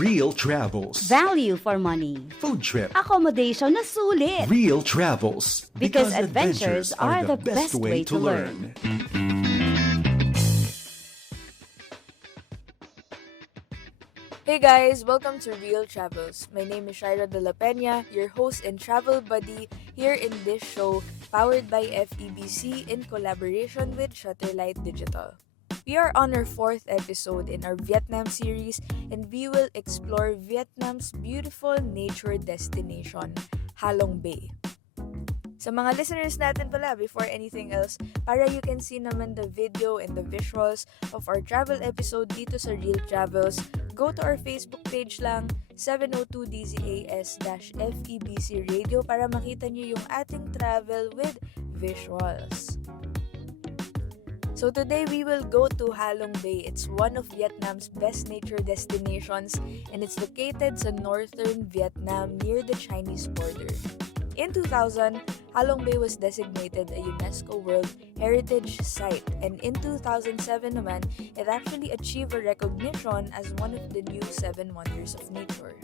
Real Travels. Value for money. Food trip. Accommodation na sulit. Real Travels. Because adventures are the best way to learn. Hey guys, welcome to Real Travels. My name is Shaira de la Peña, your host and travel buddy here in this show powered by FEBC in collaboration with Shutterlight Digital. We are on our 4th episode in our Vietnam series and we will explore Vietnam's beautiful nature destination, Halong Bay. Sa mga listeners natin pala, before anything else, para you can see naman the video and the visuals of our travel episode dito sa Real Travels, go to our Facebook page lang, 702 DZAS-FEBC Radio para makita nyo yung ating travel with visuals. So today we will go to Halong Bay. It's one of Vietnam's best nature destinations and it's located sa northern Vietnam near the Chinese border. In 2000, Halong Bay was designated a UNESCO World Heritage Site and in 2007 naman, it actually achieved a recognition as one of the new 7 wonders of nature.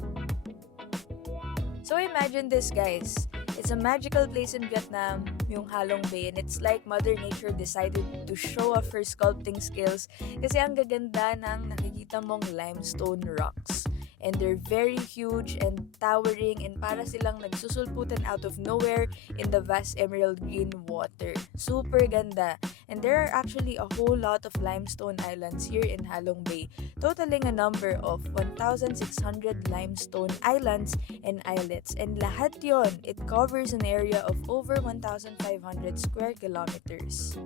So imagine this guys, it's a magical place in Vietnam, yung Halong Bay, and it's like Mother Nature decided to show off her sculpting skills kasi ang gaganda ng nakikita mong limestone rocks. And they're very huge and towering and para silang nagsusulputan out of nowhere in the vast emerald green water. Super ganda. And there are actually a whole lot of limestone islands here in Halong Bay, totaling a number of 1,600 limestone islands and islets. And lahat yon, it covers an area of over 1,500 square kilometers.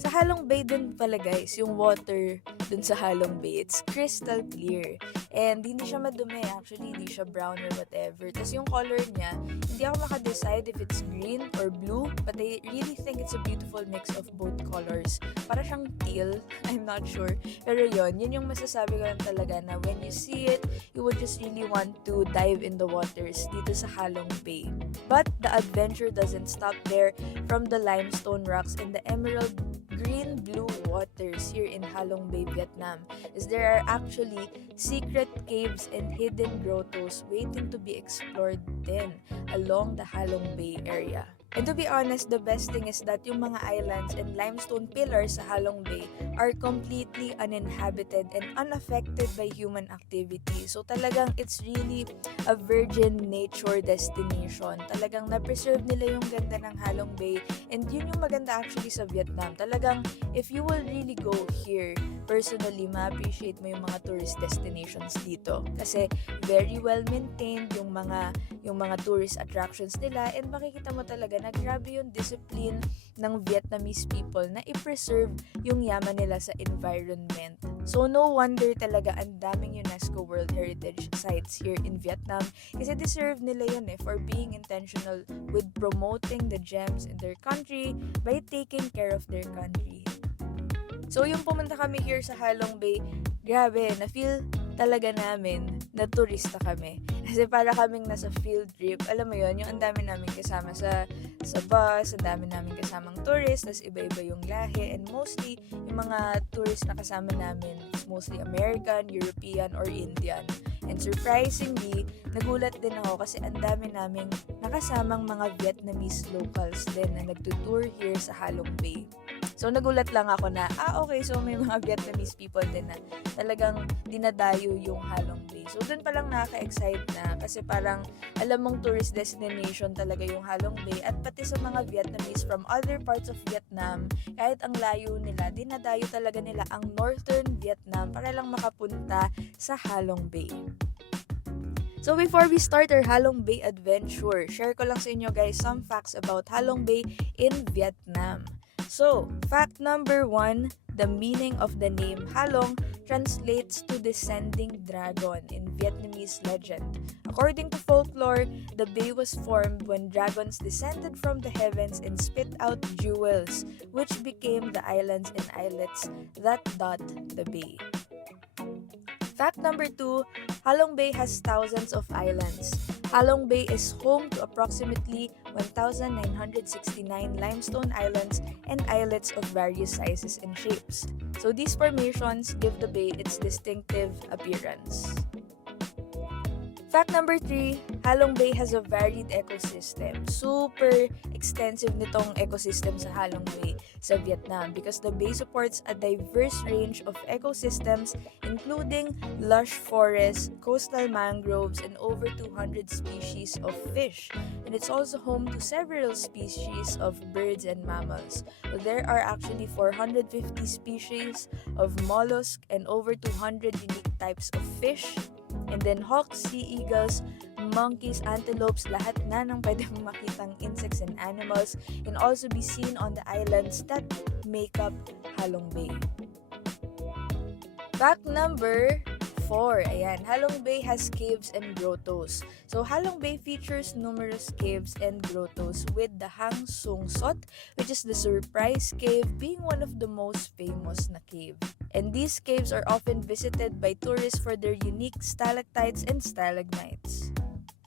Sa Halong Bay din pala guys, yung water dun sa Halong Bay, it's crystal clear. And hindi siya madumi, actually hindi siya brown or whatever. Tapos yung color niya, hindi ako makadecide if it's green or blue, but I really think it's a beautiful mix of both colors. Para siyang teal, I'm not sure. Pero yun yung masasabi ko lang talaga na when you see it, you would just really want to dive in the waters dito sa Halong Bay. But the adventure doesn't stop there from the limestone rocks and the emerald green-blue waters here in Halong Bay, Vietnam, as there are actually secret caves and hidden grottos waiting to be explored then along the Halong Bay area. And to be honest, the best thing is that yung mga islands and limestone pillars sa Halong Bay are completely uninhabited and unaffected by human activity. So talagang it's really a virgin nature destination. Talagang na-preserve nila yung ganda ng Halong Bay and yun yung maganda actually sa Vietnam. Talagang if you will really go here, personally, ma-appreciate mo yung mga tourist destinations dito. Kasi very well maintained yung mga tourist attractions nila and makikita mo talaga na grabe yung discipline ng Vietnamese people na i-preserve yung yaman nila sa environment. So no wonder talaga ang daming UNESCO World Heritage Sites here in Vietnam kasi deserve nila yun for being intentional with promoting the gems in their country by taking care of their country. So yung pumunta kami here sa Halong Bay, grabe, na-feel talaga namin na turista kami. Kasi para kaming nasa field trip, alam mo yun, yung ang dami namin kasama sa bus, ang dami namin kasamang tourist, tas iba-iba yung lahi, and mostly, yung mga tourist na kasama namin, mostly American, European, or Indian. And surprisingly, nagulat din ako kasi ang dami naming nakasamang mga Vietnamese locals din na nagtutour here sa Halong Bay. So nagulat lang ako na, okay, so may mga Vietnamese people din na talagang dinadayo yung Halong Bay. So dun palang nakaka-excite na kasi parang alam mong tourist destination talaga yung Halong Bay at pati sa mga Vietnamese from other parts of Vietnam, kahit ang layo nila, dinadayo talaga nila ang northern Vietnam para lang makapunta sa Halong Bay. So before we start our Halong Bay adventure, share ko lang sa inyo guys some facts about Halong Bay in Vietnam. So, fact number 1, the meaning of the name Halong translates to descending dragon in Vietnamese legend. According to folklore, the bay was formed when dragons descended from the heavens and spit out jewels, which became the islands and islets that dot the bay. Fact number 2, Halong Bay has thousands of islands. Halong Bay is home to approximately 1,969 limestone islands and islets of various sizes and shapes. So these formations give the bay its distinctive appearance. Fact number 3, Halong Bay has a varied ecosystem. Super extensive nitong ecosystem sa Halong Bay sa Vietnam because the bay supports a diverse range of ecosystems including lush forests, coastal mangroves, and over 200 species of fish. And it's also home to several species of birds and mammals. So there are actually 450 species of mollusks and over 200 unique types of fish. And then hawks, sea eagles, monkeys, antelopes, lahat na ng pwede mong makitang insects and animals can also be seen on the islands that make up Halong Bay. Fact number 4. Ayan, Halong Bay has caves and grottos. So Halong Bay features numerous caves and grottos with the Hang Sung Sot, which is the surprise cave, being one of the most famous na cave. And these caves are often visited by tourists for their unique stalactites and stalagmites.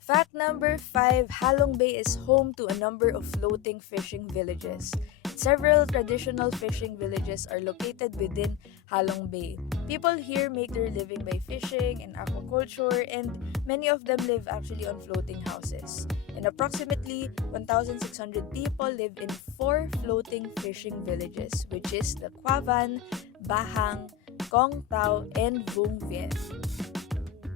Fact number 5, Halong Bay is home to a number of floating fishing villages. Several traditional fishing villages are located within Halong Bay. People here make their living by fishing and aquaculture, and many of them live actually on floating houses. And approximately 1,600 people live in 4 floating fishing villages, which is the Quavan, Bahang, Kong Tao, and Vung Viet.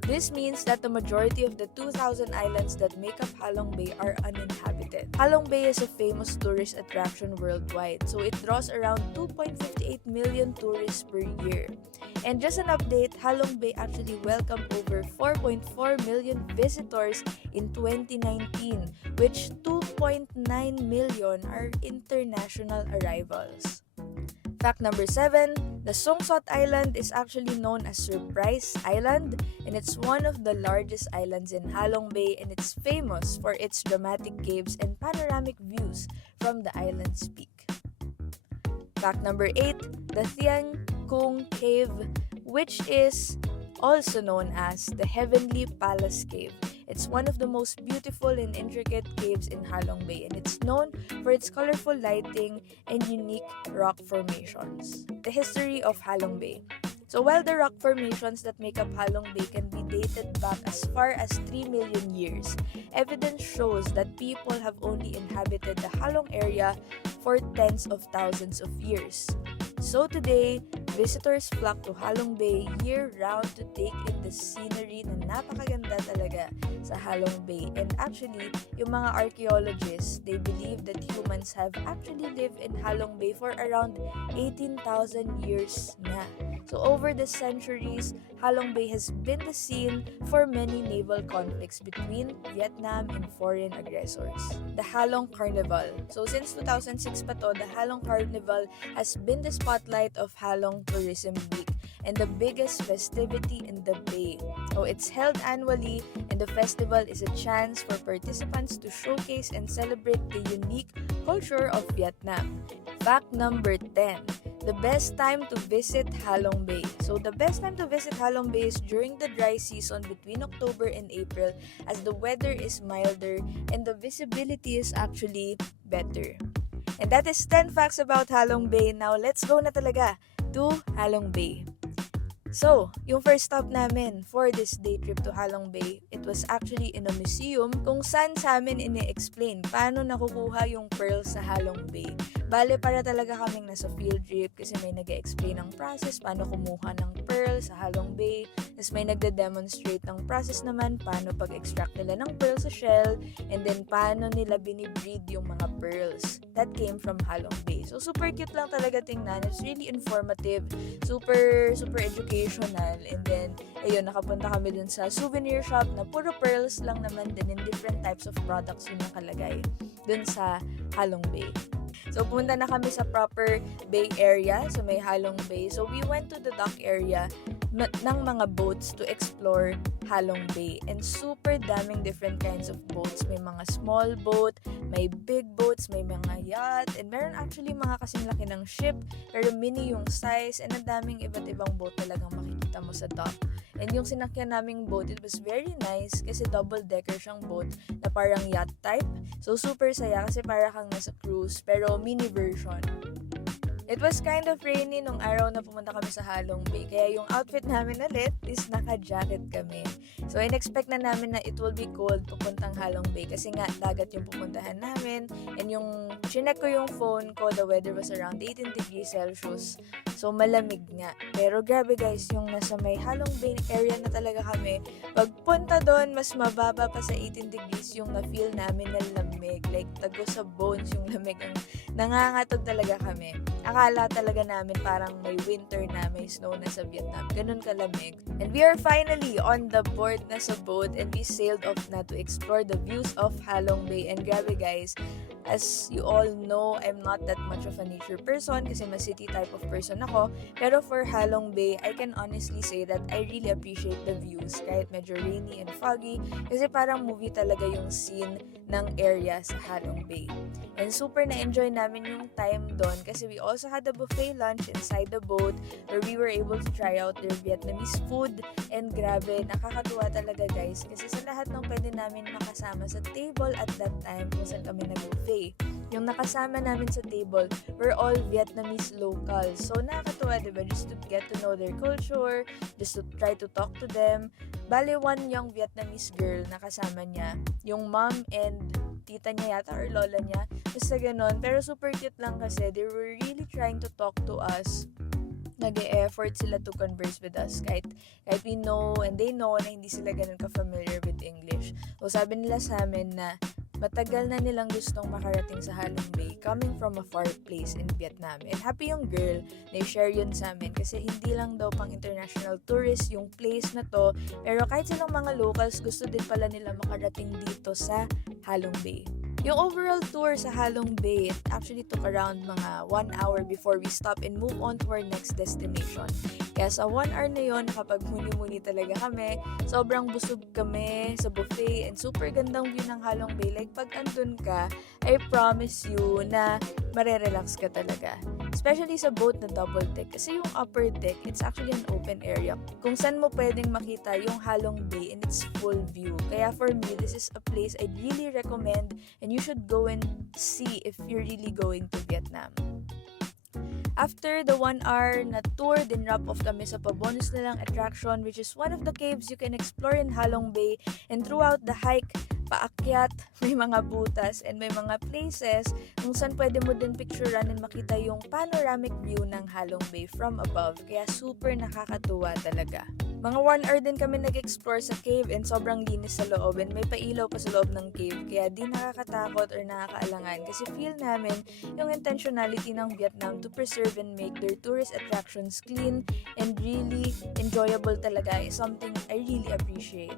This means that the majority of the 2,000 islands that make up Halong Bay are uninhabited. Halong Bay is a famous tourist attraction worldwide, so it draws around 2.58 million tourists per year. And just an update, Halong Bay actually welcomed over 4.4 million visitors in 2019, which 2.9 million are international arrivals. Fact number 7, the Sung Sot Island is actually known as Surprise Island, and it's one of the largest islands in Halong Bay, and it's famous for its dramatic caves and panoramic views from the island's peak. Fact number 8, the Thiang Kung Cave, which is also known as the Heavenly Palace Cave. It's one of the most beautiful and intricate caves in Halong Bay, and it's known for its colorful lighting and unique rock formations. The history of Halong Bay. So while the rock formations that make up Halong Bay can be dated back as far as 3 million years, evidence shows that people have only inhabited the Halong area for tens of thousands of years. So today, visitors flock to Halong Bay year-round to take in the scenery na napakaganda talaga sa Halong Bay. And actually, yung mga archaeologists, they believe that humans have actually lived in Halong Bay for around 18,000 years na. So over the centuries, Halong Bay has been the scene for many naval conflicts between Vietnam and foreign aggressors. The Halong Carnival. So since 2006 pa to, the Halong Carnival has been the spotlight of Halong Tourism Week and the biggest festivity in the Bay. So it's held annually, and the festival is a chance for participants to showcase and celebrate the unique culture of Vietnam. Fact number 10. The best time to visit Halong Bay. So the best time to visit Halong Bay is during the dry season between October and April, as the weather is milder and the visibility is actually better. And that is 10 facts about Halong Bay. Now let's go na talaga to Halong Bay. So, yung first stop namin for this day trip to Halong Bay, it was actually in a museum kung saan sa amin ini-explain paano nakukuha yung pearls sa Halong Bay. Bale, para talaga kaming nasa field trip kasi may nag-explain ng process paano kumuha ng pearls sa Halong Bay. Tapos may nagde-demonstrate ng process naman paano pag-extract nila ng pearls sa shell, and then paano nila binibreed yung mga pearls that came from Halong Bay. So, super cute lang talaga tingnan. It's really informative, super educational. And then, ayun, nakapunta kami dun sa souvenir shop na puro pearls lang naman din in different types of products yung nakalagay dun sa Halong Bay. So, punta na kami sa proper bay area, so may Halong Bay. So, we went to the dock area ng mga boats to explore Halong Bay. And super daming different kinds of boats. May mga small boat, may big boats, may mga yacht, and meron actually mga kasing laki ng ship, pero mini yung size, and ang daming iba't ibang boat talagang makikita mo sa dock. And yung sinakyan naming boat, it was very nice kasi double-decker siyang boat na parang yacht type. So super saya kasi para kang nasa cruise, pero mini version. It was kind of rainy nung araw na pumunta kami sa Halong Bay. Kaya yung outfit namin ulit is naka-jacket kami. So, in-expect na namin na it will be cold pupuntang Halong Bay. Kasi nga, dagat yung pupuntahan namin. And yung, chinek ko yung phone ko, the weather was around 18 degrees Celsius. So, malamig nga. Pero grabe guys, yung nasa may Halong Bay area na talaga kami. Pagpunta doon, mas mababa pa sa 18 degrees yung na-feel namin na lamig. Like, tago sa bones yung lamig. Nangangatog talaga kami. Akala talaga namin parang may winter na, may snow na sa Vietnam. Ganun kalamig. And we are finally on the board na sa boat and we sailed off na to explore the views of Halong Bay. And grabe guys, as you all know, I'm not that much of a nature person kasi mas city type of person ako. Pero for Halong Bay, I can honestly say that I really appreciate the views kahit medyo rainy and foggy kasi parang movie talaga yung scene ng area sa Halong Bay. And super na-enjoy namin yung time doon kasi we also had a buffet lunch inside the boat where we were able to try out their Vietnamese food. And grabe, nakakatuwa talaga guys kasi sa lahat ng pwede namin makasama sa table at that time kung saan kami nag-buffet, yung nakasama namin sa table were all Vietnamese locals. So nakakatuwa diba, just to get to know their culture, just to try to talk to them. Bale, one young Vietnamese girl na kasama niya, yung mom and tita niya yata or lola niya, basta ganon. Pero super cute lang kasi they were really trying to talk to us. Nag-e-effort sila to converse with us kahit we know and they know na hindi sila ganun ka-familiar with English. So sabi nila sa amin na matagal na nilang gustong makarating sa Halong Bay coming from a far place in Vietnam. And happy yung girl na i-share yun sa amin kasi hindi lang daw pang international tourist yung place na to, pero kahit silang mga locals gusto din pala nila makarating dito sa Halong Bay. Yung overall tour sa Halong Bay, it actually took around mga 1 hour before we stop and move on to our next destination. Kaya sa 1 hour na yun, nakapag-muni-muni talaga kami. Sobrang busog kami sa buffet and super gandang view ng Halong Bay. Like pag andun ka, I promise you na marerelax ka talaga. Especially sa boat na double deck. Kasi yung upper deck, it's actually an open area kung saan mo pwedeng makita yung Halong Bay in its full view. Kaya for me, this is a place I'd really recommend and you should go and see if you're really going to Vietnam. After the 1 hour na tour, din wrap off kami sa pabonus na lang attraction, which is one of the caves you can explore in Halong Bay. And throughout the hike, paakyat, may mga butas, and may mga places kung saan pwede mo din picturean and makita yung panoramic view ng Halong Bay from above. Kaya super nakakatuwa talaga. Mga 1 hour din kami nag-explore sa cave and sobrang linis sa loob and may pailaw pa sa loob ng cave. Kaya di nakakatakot or nakakaalangan kasi feel namin yung intentionality ng Vietnam to preserve and make their tourist attractions clean and really enjoyable talaga is something I really appreciate.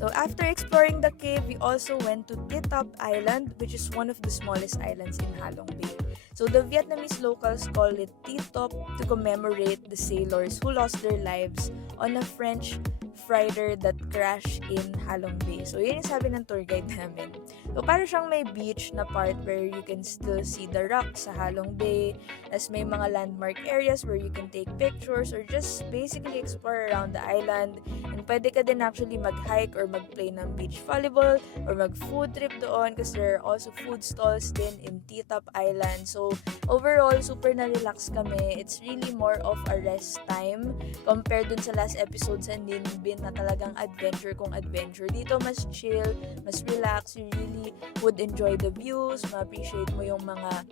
So after exploring the cave, we also went to Titop Island, which is one of the smallest islands in Halong Bay. So the Vietnamese locals call it Titop to commemorate the sailors who lost their lives on a French freighter that crashed in Halong Bay. So yun yung sabi ng tour guide namin. So para siyang may beach na part where you can still see the rocks sa Halong Bay. As may mga landmark areas where you can take pictures or just basically explore around the island. And pwede ka din actually mag-hike or mag-play ng beach volleyball or mag-food trip doon kasi there are also food stalls din in Titop Island. So overall, super na-relax kami. It's really more of a rest time compared dun sa last episode sa Ninbin na talagang adventure kung adventure. Dito mas chill, mas relax. You really would enjoy the views, ma-appreciate mo yung mga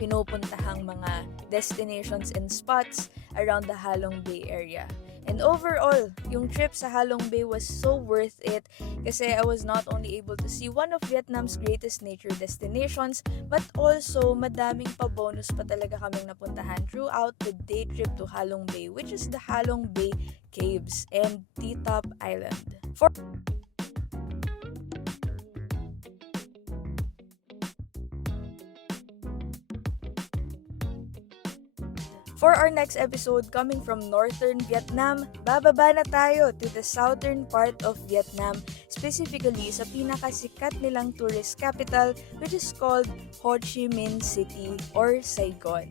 pinupuntahang mga destinations and spots around the Halong Bay area. And overall, yung trip sa Halong Bay was so worth it kasi I was not only able to see one of Vietnam's greatest nature destinations but also madaming pa-bonus pa talaga kaming napuntahan throughout the day trip to Halong Bay, which is the Halong Bay Caves and Titop Island. For our next episode, coming from northern Vietnam, bababa na tayo to the southern part of Vietnam, specifically sa pinakasikat nilang tourist capital, which is called Ho Chi Minh City or Saigon.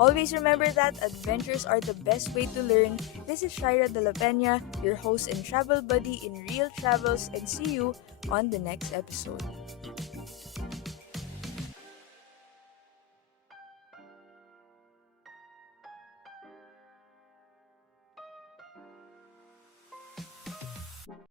Always remember that adventures are the best way to learn. This is Shaira De La Peña, your host and travel buddy in Real Travels, and see you on the next episode.